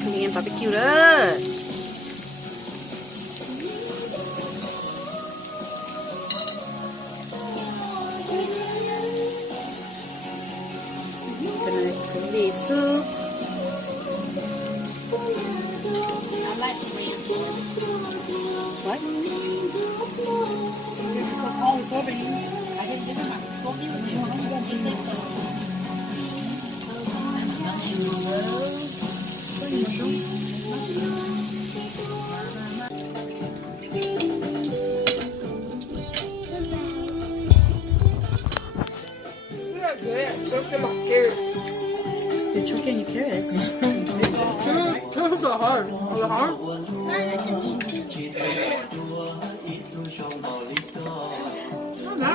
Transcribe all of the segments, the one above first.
Korean barbecue เด้อเป็นอะไรcurry soup I like Korean food. what Oh, sorbet. I didn't get my sorbet. I'm going to eat this. you're choking your carrots Carrots are hard. Are they hard?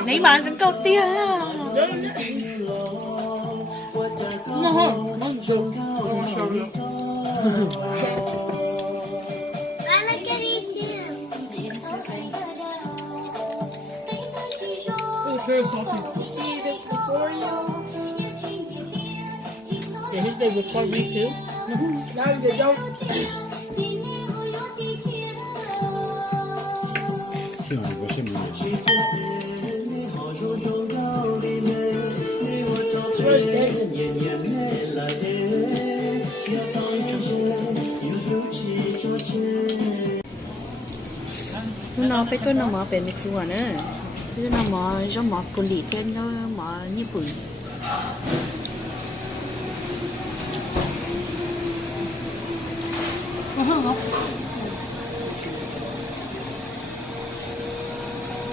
nãy bạn vẫn câu tia Not hard. Not joke. I like it too. Oh, it's very salty. See this before you. Yeah, his day was quite weak too. Now you don't. nó phải có nó mà phải mix qua nữa cái nó mà giống mà con đi thêm nó mà như bự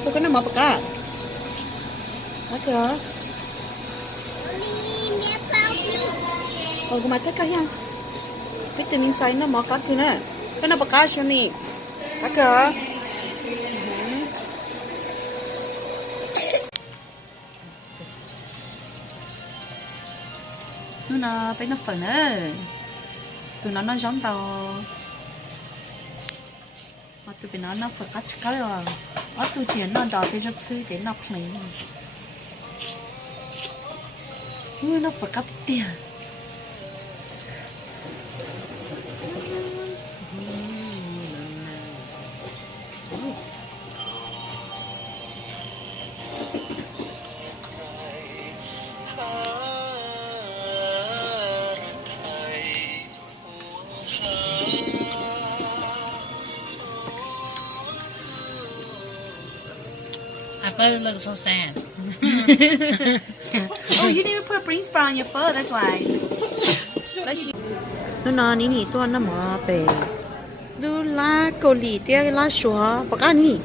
sao cái nó mà bự cả ok rồi cái mà cái nha cái từ mình xài nó mà cái kia nè cái nó bự cả sao nè ok nó phải nó phần nữa tụi nó giống tàu mà tụi nó phải cắt cái rồi ở tụi chuyện nó đòi cái rất xứ để nọc mình nó phải cắt tiền I thought it looked so sad. oh you didn't put green spot on your fur that's why nó ní tôi nó mà bể lu lá cầu lì tia lá sủa bạc anh nhỉ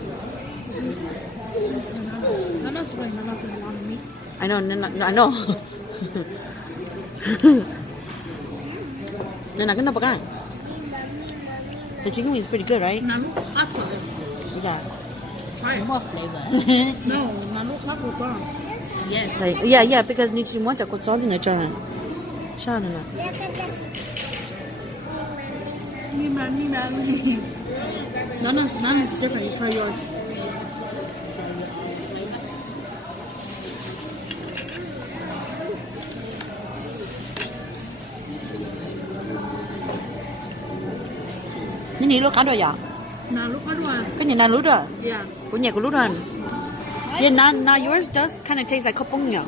I know I know nên là cái nó bạc anh the chicken wing is pretty good right yeah Some more flavor. No, I look like what's on. Yes. like yeah because need to want to put salt in your channel channel None is different. You try yours. cái này lúc cá rồi à Now look how do I? cái này là lút rồi Yeah. của nhà của lút rồi yeah now yours does kind of taste like kopong nhỉ